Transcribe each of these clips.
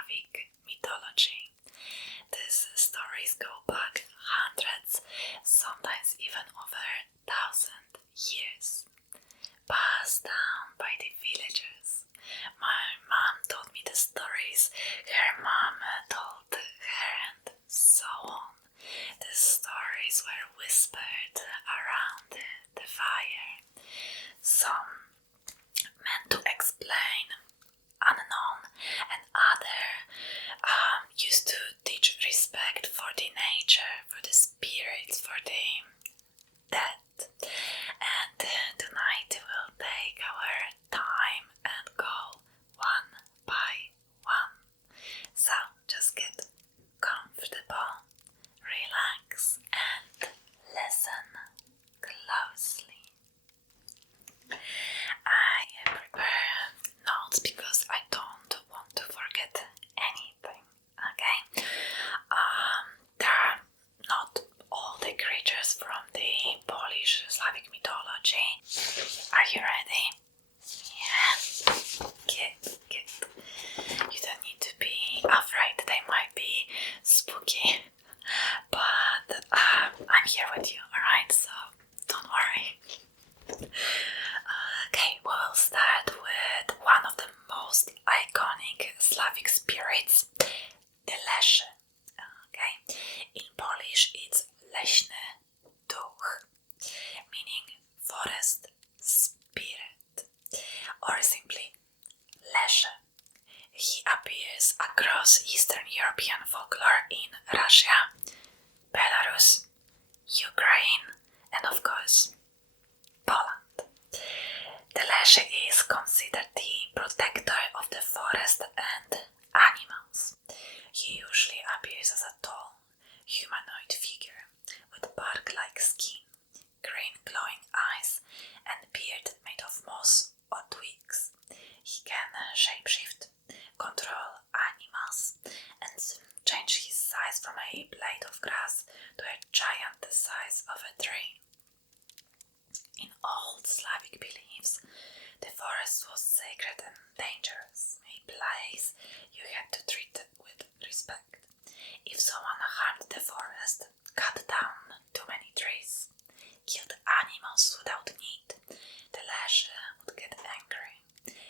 Slavic mythology. These stories go back hundreds, sometimes even over 1,000 years, passed down by the villagers. My mom told me the stories her mom told her, and so on. The stories were whispered around the fire. Some meant to explain unknown, and other used to teach respect for the nature, for the spirits, for the dead. And tonight we'll take our time and go one by one. So just get comfortable, relax, and listen closely. I prepare notes because I don't want to forget anything, okay? There are not all the creatures from the Polish Slavic mythology. Are you ready? Yeah? Good. You don't need to be afraid, they might be spooky, but I'm here with you, alright? So don't worry. Okay, we'll start with one of the most iconic Slavic spirits, the lesie. Okay, in Polish it's leśny duch, meaning forest spirit, or simply lesie. He appears across Eastern European folklore in Russia, Belarus, Ukraine, and of course, Poland. The lesie is considered the protector of the forest and animals. He usually appears as a tall, humanoid figure with bark-like skin, green glowing eyes, and beard made of moss or twigs. He can shapeshift, control animals, and change his size from a blade of grass to a giant the size of a tree. In old Slavic beliefs, the forest was sacred and dangerous, a place you had to treat with respect. If someone harmed the forest, cut down too many trees, killed animals without need, the lesie would get angry.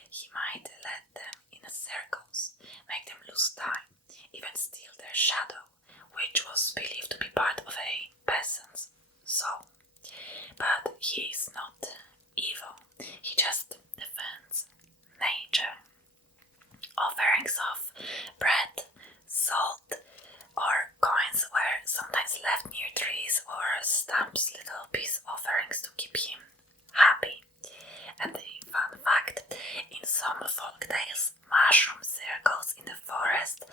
He might lead them in circles, make them lose time, even steal their shadow, which was believed to be part of a peasant's soul. But he is not evil, he just defends nature. Offerings of bread, salt, or coins were sometimes left near trees, or stamps little peace offerings to keep him happy. And the fun fact, in some folk tales, mushroom circles in the forest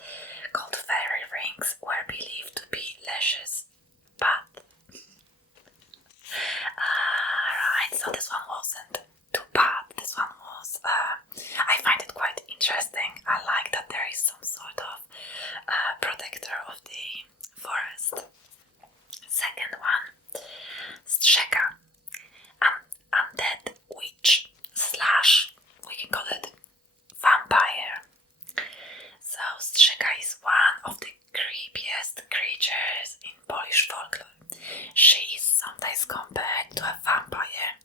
called fairy rings were believed to be lesie's path. Alright, so this one wasn't too bad. This one was, I find it quite interesting. I like that there is some sort of protector of the forest. Second one, Strzeka, an undead witch slash, we can call it vampire. So Strzeka is one of the creepiest creatures in Polish folklore. She is sometimes compared to a vampire,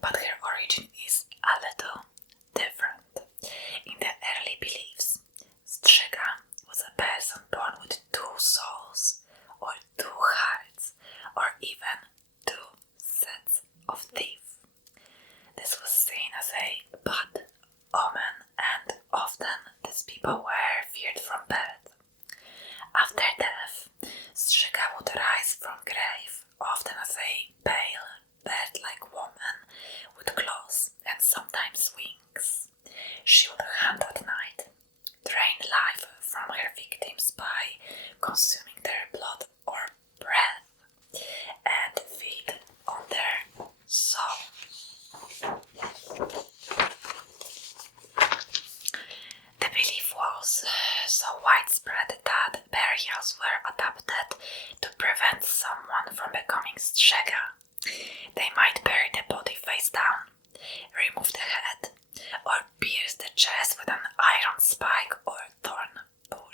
but her origin is a little different. In the early beliefs, Strzeka was a person born with two souls, or two hearts, or even two sets of teeth. This was seen as a bad omen, and often these people were feared from birth. After death, Strzeka would rise from grave, often as a pale, bird-like woman with claws and sometimes wings. She would hunt at night, drain life from her victims by consuming their blood or breath, and feed on their soul. The belief was so widespread that burials were adapted to prevent someone from becoming Strzeka. They might bury the body face down, remove the head, or pierce the chest with an iron spike or thorn bush.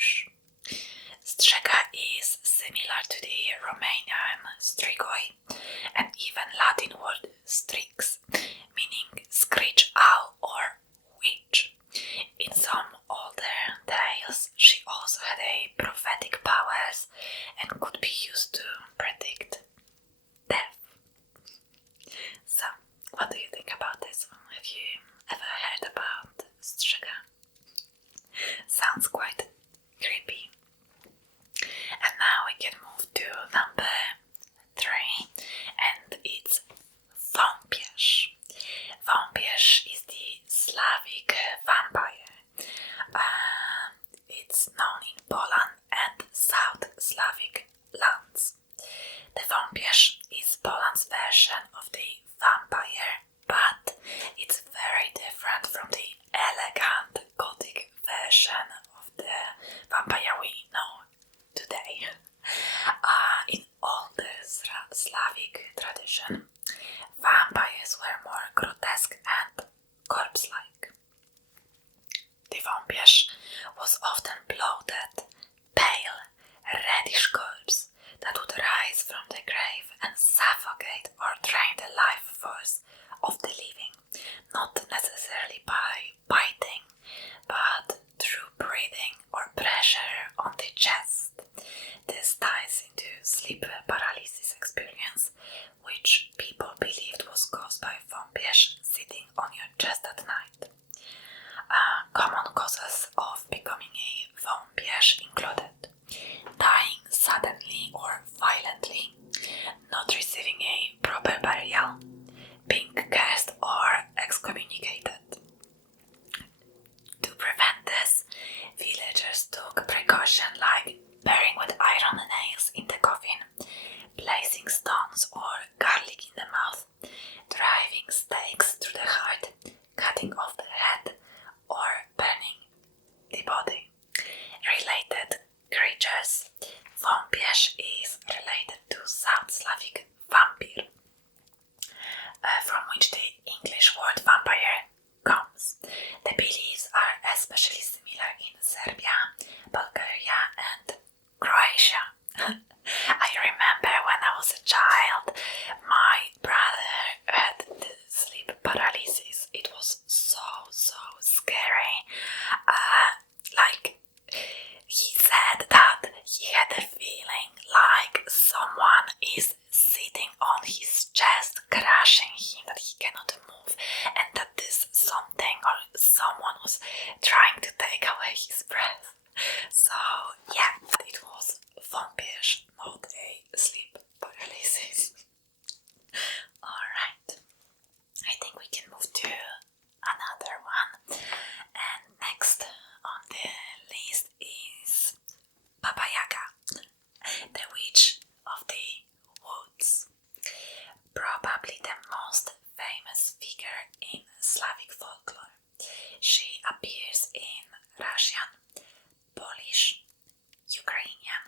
known in Poland and South Slavic lands. The vampierz is Poland's version of the vampire, but it's very different from the elegant Gothic version of the vampire we know today. In older Slavic tradition, vampires were more grotesque and corpse-like. The vampierz was often bloated, pale, reddish corpse that would rise from the grave and suffocate or drain the life force of the living, not necessarily by biting, but through breathing or pressure on the chest. This ties into sleep paralysis experience, which people believed was caused by vampires sitting on your chest at night. Common causes of becoming a vampierz included dying suddenly or violently, not receiving a proper burial, being cursed or excommunicated. To prevent this, villagers took precaution like burying with iron nails in the coffin, placing stones or garlic in the mouth, driving stakes through the heart, cutting off the head, or burning the body. Related creatures. Vampierz is related to South Slavic vampir, from which the English word vampire comes. The beliefs are especially similar in Serbia, Bulgaria and Croatia. I remember when I was a child, my brother had the sleep paralysis. It was so scary. He said that he had a feeling like someone is sitting on his chest, crushing him, that he cannot move, and that this something or someone was trying to take away his breath. So yeah, it was vampires, not a sleep paralysis. Alright, I think we can move to another one. And next on the list is Baba Yaga, the witch of the woods. Probably the most famous figure in Slavic folklore. She appears in Russian, Polish, Ukrainian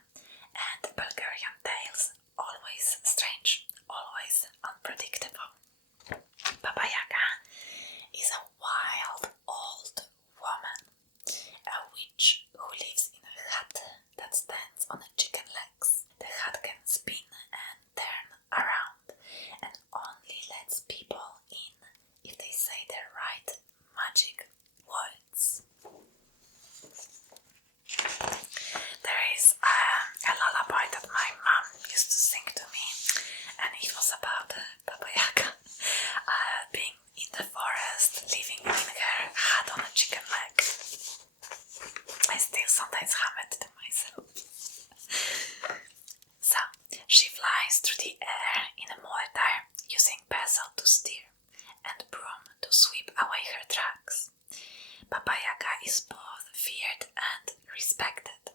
and Bulgarian tales, always strange, always unpredictable. Baba Yaga is a wild old woman, a witch who lives in a hut that stands on chicken legs. The hut can spin and turn around and only lets people in if they say the right magic words. There is a lullaby that my mom used to sing to me, and it was about Baba Yaga being in the forest, living in her hut on a chicken leg. I still sometimes hum it to myself. So, she flies through the air in a mortar, using pestle to steer and broom to sweep away her tracks. Baba Yaga is both feared and respected.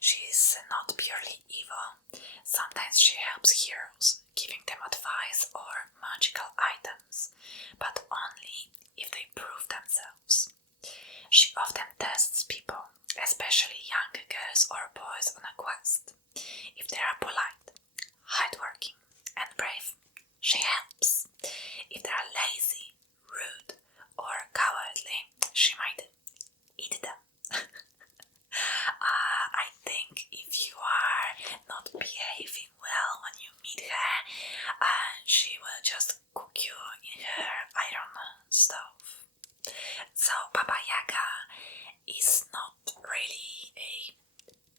She is not purely evil. Sometimes she helps heroes, giving them advice or magical items, but only if they prove themselves. She often tests people, especially young girls or boys on a quest. If they are polite, hardworking, and brave, she helps. If they are lazy, rude, or cowardly, she might eat them. I think if you are not behaving well when you meet her, she will just cook you in her iron stove. So Baba Yaga is not really a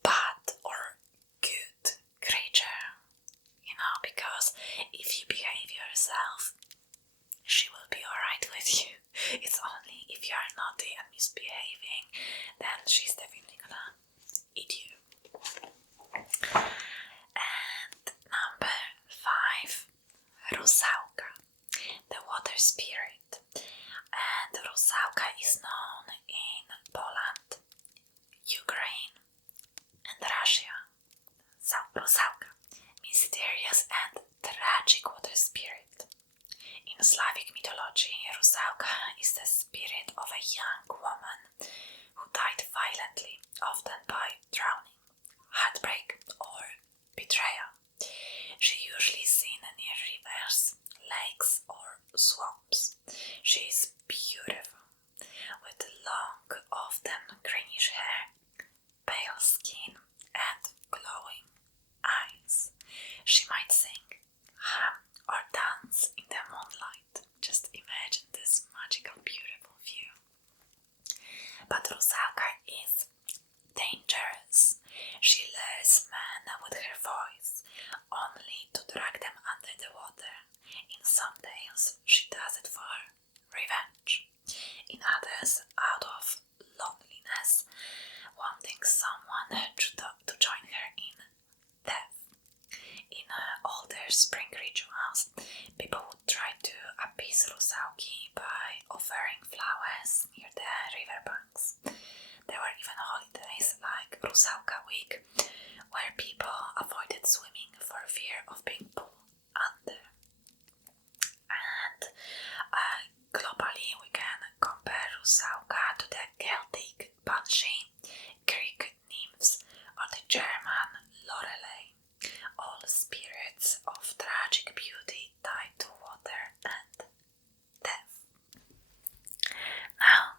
bad or good creature, because if you behave yourself, she will be alright with you. It's only if you are naughty and misbehaving, then she She lures men with her voice, only to drag them under the water. In some tales, she does it for revenge. In others, out of loneliness, wanting someone to join her in death. In older spring rituals, people would try to appease Rusałki by offering flowers near the riverbanks. There were even holidays like Rusałka Week, where people avoided swimming for fear of being pulled under. And globally, we can compare Rusałka to the Celtic banshee, Greek nymphs, or the German Lorelei, all spirits of tragic beauty tied to water and death. Now,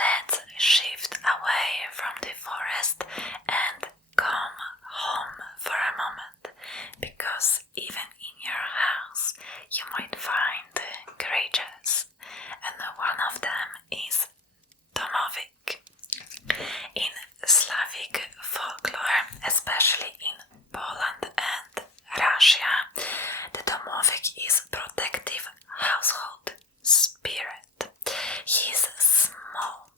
let's shift away from the forest and come home for a moment, because even in your house you might find creatures, and one of them is domowiec. In Slavic folklore, especially in Poland and Russia, the domowiec is protective household spirit. He is small,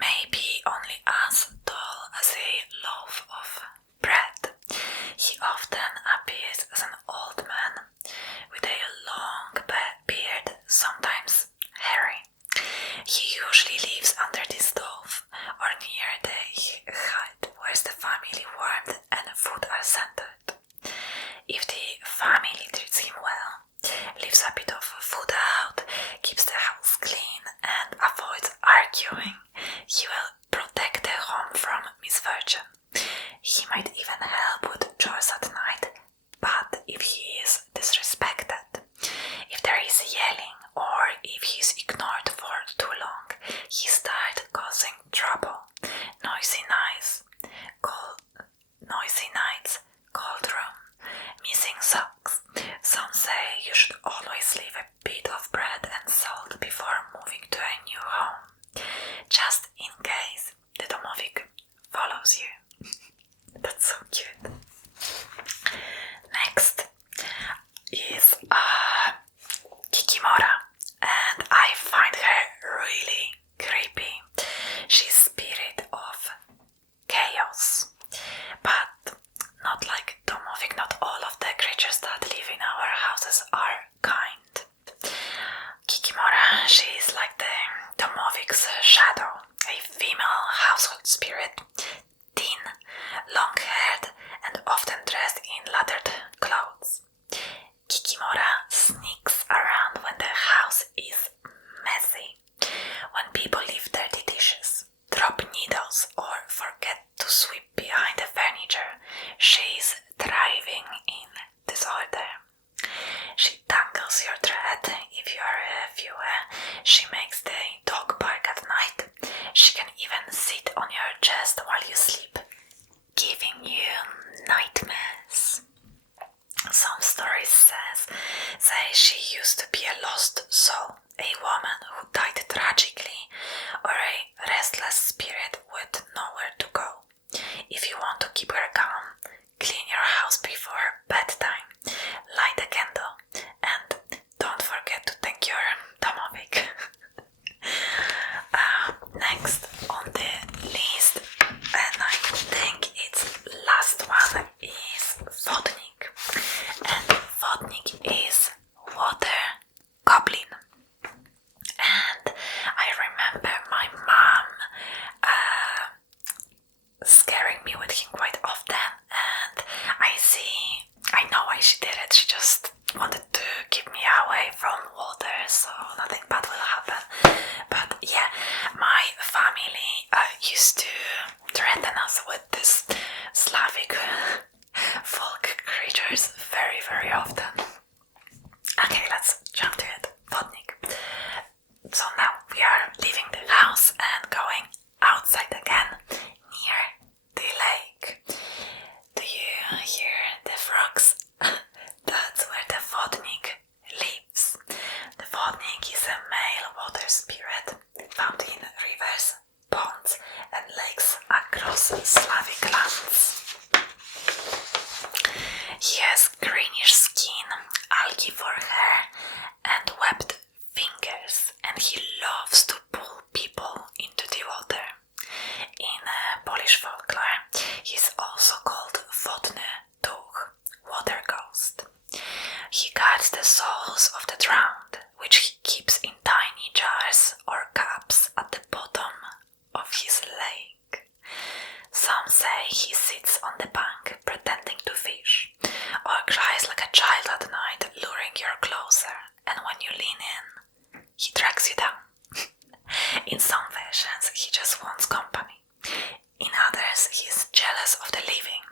maybe only as tall as a loaf of bread. He often appears as an old man with a long beard, sometimes hairy. He usually lives under the stove or near the hut where the family warmth and food are centered. If the family treats him well, leaves a bit of food out, keeps the house clean and avoids arguing, he will protect the home from misfortune. He might even help with chores at night, but if he is disrespected, if there is yelling, or if he is ignored for too long, he starts causing trouble. Noisy nights, cold room, missing socks. Some say you should always leave a bit of bread and salt before moving to a new home, just in case the domowiec follows you. That's so cute. Next is Kikimora, and I find her really creepy. She's spirit of chaos, but not like domowiec. Not all of the creatures that live in our houses are kind. Kikimora, she is like the domowiec's shadow, a female household spirit, thin, long-haired, and often dressed in laddered clothes. Kikimora sneaks around when the house is messy, when people leave dirty dishes, drop needles, or forget to sweep behind the furniture. She's thriving in disorder. She tangles your thread if you are a viewer. She makes the dog bark at night. She can even sit on your chest while you sleep, giving you nightmares. Some stories say she used to be a lost soul, a woman who died tragically, or a restless spirit with nowhere to go. If you want to keep her calm, clean your house before bedtime, light a candle, and don't forget to thank your domowiec. Next on the list, and I think its last one, is Wodnik. And Wodnik is water goblin. And I remember my mom scaring me with him quite often, and I know why she did it. She just wanted to keep me away from water, so nothing bad will happen. But yeah, my family used to threaten us with this Slavic folk creatures very, very often. Okay, let's jump to it. Wodnik. So now we are leaving the house and going outside again, near the lake. Do you hear the frogs? That's where the Wodnik lives. The Wodnik is a male water spirit found in rivers, ponds and lakes across Slavic Some say he sits on the bank pretending to fish, or cries like a child at night, luring you closer, and when you lean in, he tracks you down. In some versions, he just wants company. In others, he is jealous of the living